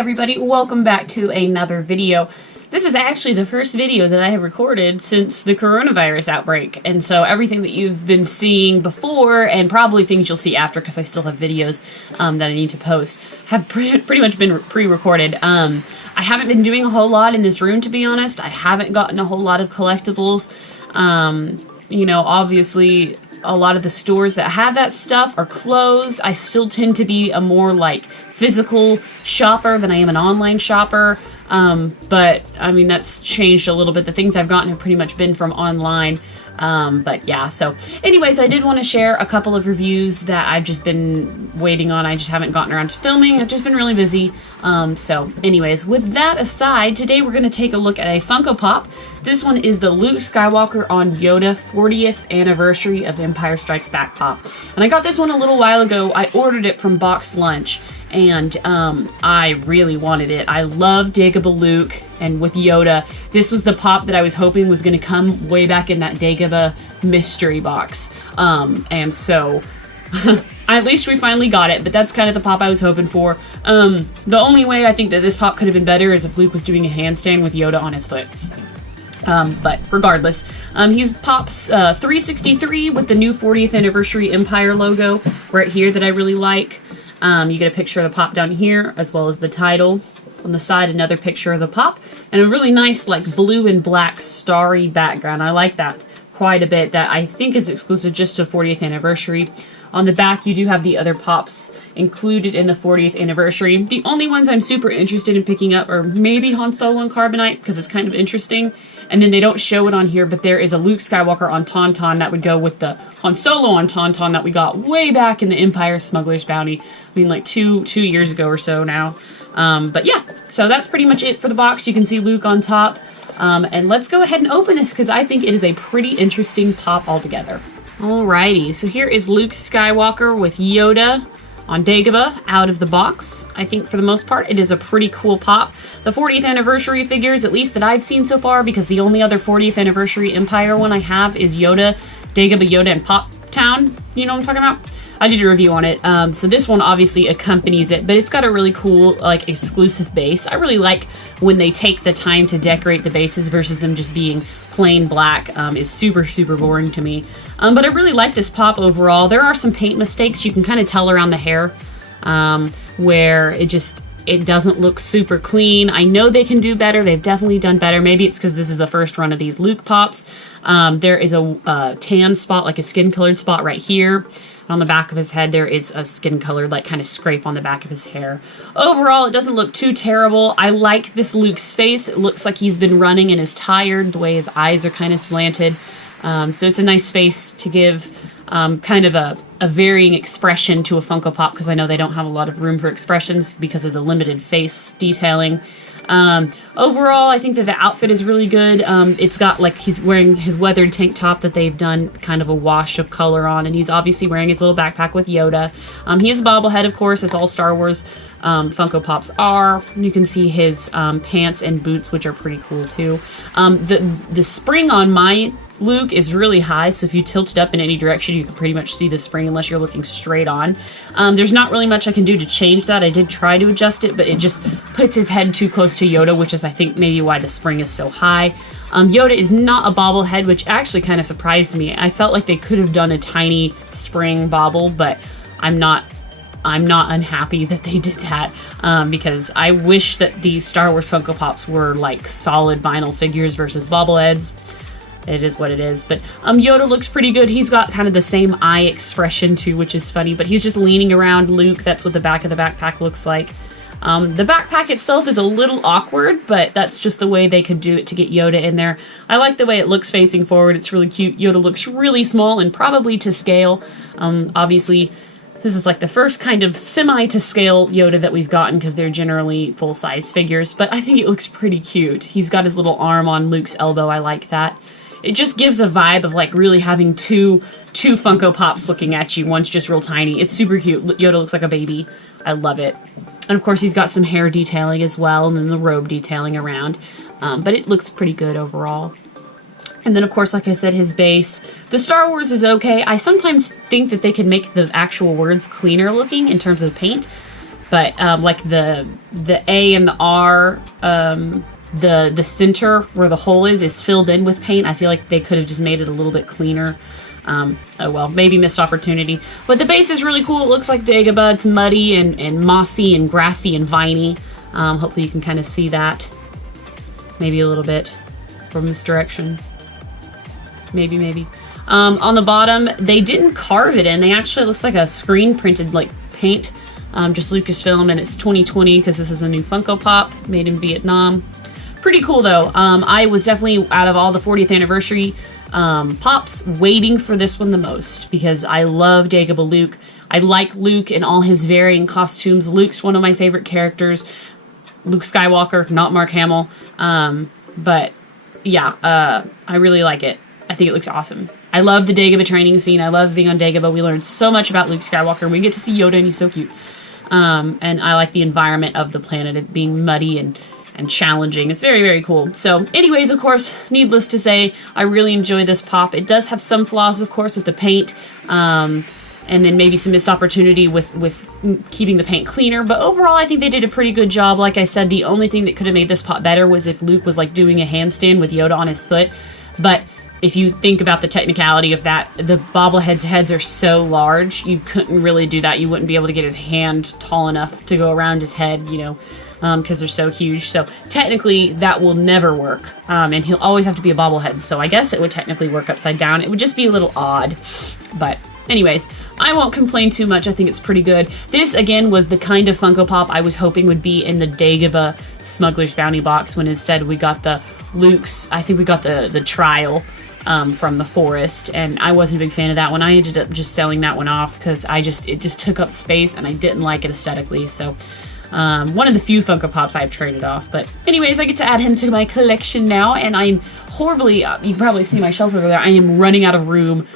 everybody, welcome back to another video. This is actually the first video that I have recorded since the coronavirus outbreak, and so everything that you've been seeing before, and probably things you'll see after because I still have videos that I need to post, have pretty much been pre-recorded. I haven't been doing a whole lot in this room, to be honest. I haven't gotten a whole lot of collectibles. You know, obviously a lot of the stores that have that stuff are closed. I still tend to be a more like physical shopper than I am an online shopper. But I mean, that's changed a little bit. The things I've gotten have pretty much been from online. But yeah, so anyways, I did want to share a couple of reviews that I've just been waiting on. I just haven't gotten around to filming. I've just been really busy. So anyways, with that aside, today we're going to take a look at a Funko Pop. This one is the Luke Skywalker on Yoda 40th Anniversary of Empire Strikes Back Pop. And I got this one a little while ago. I ordered it from Box Lunch. And I really wanted it. I love Dagobah Luke, and with Yoda, this was the pop that I was hoping was going to come way back in that Dagobah mystery box. And so, at least we finally got it, but that's kind of the pop I was hoping for. The only way I think that this pop could have been better is if Luke was doing a handstand with Yoda on his foot. But regardless, he's Pop's 363 with the new 40th Anniversary Empire logo right here that I really like. You get a picture of the pop down here, as well as the title. On the side, another picture of the pop, and a really nice, like, blue and black starry background. I like that quite a bit. That I think is exclusive just to 40th Anniversary. On the back, you do have the other pops included in the 40th Anniversary. The only ones I'm super interested in picking up are maybe Han Solo and Carbonite, because it's kind of interesting. And then they don't show it on here, but there is a Luke Skywalker on Tauntaun that would go with the Han Solo on Tauntaun that we got way back in the Empire Smuggler's Bounty. I mean, like two years ago or so now. But yeah, so that's pretty much it for the box. You can see Luke on top. And let's go ahead and open this, because I think it is a pretty interesting pop altogether. Alrighty, so here is Luke Skywalker with Yoda on Dagobah out of the box. I think for the most part it is a pretty cool pop. The 40th Anniversary figures, at least that I've seen so far, because the only other 40th Anniversary Empire one I have is Yoda, Dagobah, Yoda, and Pop Town. You know what I'm talking about? I did a review on it. So this one obviously accompanies it, but it's got a really cool, like, exclusive base. I really like when they take the time to decorate the bases versus them just being plain black. Is super, super boring to me. But I really like this pop overall. There are some paint mistakes. You can kind of tell around the hair where it doesn't look super clean. I know they can do better. They've definitely done better. Maybe it's because this is the first run of these Luke pops. There is a tan spot, like a skin-colored spot right here. On the back of his head, there is a skin-colored, like, kind of scrape on the back of his hair. Overall, it doesn't look too terrible. I like this Luke's face. It looks like he's been running and is tired, the way his eyes are kind of slanted. So it's a nice face to give kind of a varying expression to a Funko Pop, because I know they don't have a lot of room for expressions because of the limited face detailing. Overall, I think that the outfit is really good. It's got, like, he's wearing his weathered tank top that they've done kind of a wash of color on, and he's obviously wearing his little backpack with Yoda. He has a bobblehead, of course, as all Star Wars Funko Pops are. You can see his pants and boots, which are pretty cool too. The spring on my Luke is really high, so if you tilt it up in any direction, you can pretty much see the spring unless you're looking straight on. There's not really much I can do to change that. I did try to adjust it, but it just puts his head too close to Yoda, which is, I think, maybe why the spring is so high. Yoda is not a bobblehead, which actually kind of surprised me. I felt like they could have done a tiny spring bobble, but I'm not unhappy that they did that, because I wish that these Star Wars Funko Pops were like solid vinyl figures versus bobbleheads. It is what it is. But Yoda looks pretty good. He's got kind of the same eye expression too, which is funny, but he's just leaning around Luke. That's what the back of the backpack looks like. The backpack itself is a little awkward, but that's just the way they could do it to get Yoda in there. I like the way it looks facing forward. It's really cute. Yoda looks really small and probably to scale. Obviously, this is like the first kind of semi-to-scale Yoda that we've gotten, because they're generally full-size figures, but I think it looks pretty cute. He's got his little arm on Luke's elbow. I like that. It just gives a vibe of, like, really having two Funko Pops looking at you. One's just real tiny. It's super cute. Yoda looks like a baby. I love it. And of course, he's got some hair detailing as well, and then the robe detailing around. But it looks pretty good overall. And then, of course, like I said, his base. The Star Wars is okay. I sometimes think that they could make the actual words cleaner looking in terms of paint. but like the A and the R, the center where the hole is filled in with paint. I feel like they could have just made it a little bit cleaner. Oh well, maybe missed opportunity. But the base is really cool. It looks like Dagobah. It's muddy and mossy and grassy and viney. Hopefully you can kind of see that. Maybe a little bit from this direction. Maybe. On the bottom, they didn't carve it in. They actually, it looks like a screen printed like paint. Just Lucasfilm, and it's 2020 because this is a new Funko Pop made in Vietnam. Pretty cool though. I was definitely, out of all the 40th anniversary pops, waiting for this one the most because I love Dagobah Luke. I like Luke in all his varying costumes. Luke's one of my favorite characters. Luke Skywalker, not Mark Hamill. But yeah, I really like it. I think it looks awesome. I love the Dagobah training scene. I love being on Dagobah. We learned so much about Luke Skywalker. We get to see Yoda, and he's so cute. And I like the environment of the planet, it being muddy and challenging. It's very, very cool. So anyways, of course, needless to say, I really enjoy this pop. It does have some flaws, of course, with the paint, and then maybe some missed opportunity with keeping the paint cleaner. But overall, I think they did a pretty good job. Like I said, the only thing that could have made this pop better was if Luke was like doing a handstand with Yoda on his foot. But if you think about the technicality of that, the bobbleheads' heads are so large, you couldn't really do that. You wouldn't be able to get his hand tall enough to go around his head, you know, because they're so huge. So technically, that will never work. And he'll always have to be a bobblehead. So I guess it would technically work upside down. It would just be a little odd. But anyways, I won't complain too much. I think it's pretty good. This, again, was the kind of Funko Pop I was hoping would be in the Dagobah Smuggler's Bounty box, when instead we got the Luke's, I think we got the trial from the forest, and I wasn't a big fan of that one. I ended up just selling that one off because it just took up space and I didn't like it aesthetically. So one of the few Funko Pops I've traded off. But anyways, I get to add him to my collection now, and I'm horribly, you can probably see my shelf over there, I am running out of room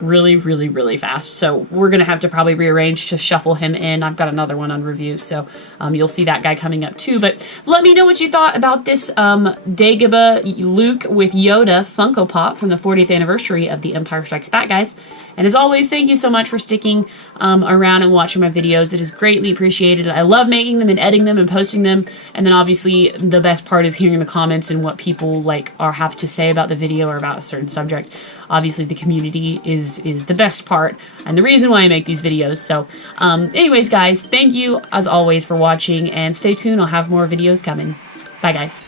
really, really, really fast. So we're going to have to probably rearrange to shuffle him in. I've got another one on review, so you'll see that guy coming up too. But let me know what you thought about this Dagobah Luke with Yoda Funko Pop from the 40th anniversary of The Empire Strikes Back, guys. And as always, thank you so much for sticking around and watching my videos. It is greatly appreciated. I love making them and editing them and posting them. And then obviously the best part is hearing the comments and what people like or have to say about the video or about a certain subject. Obviously the community is the best part and the reason why I make these videos. So anyways, guys, thank you as always for watching, and stay tuned. I'll have more videos coming. Bye, guys.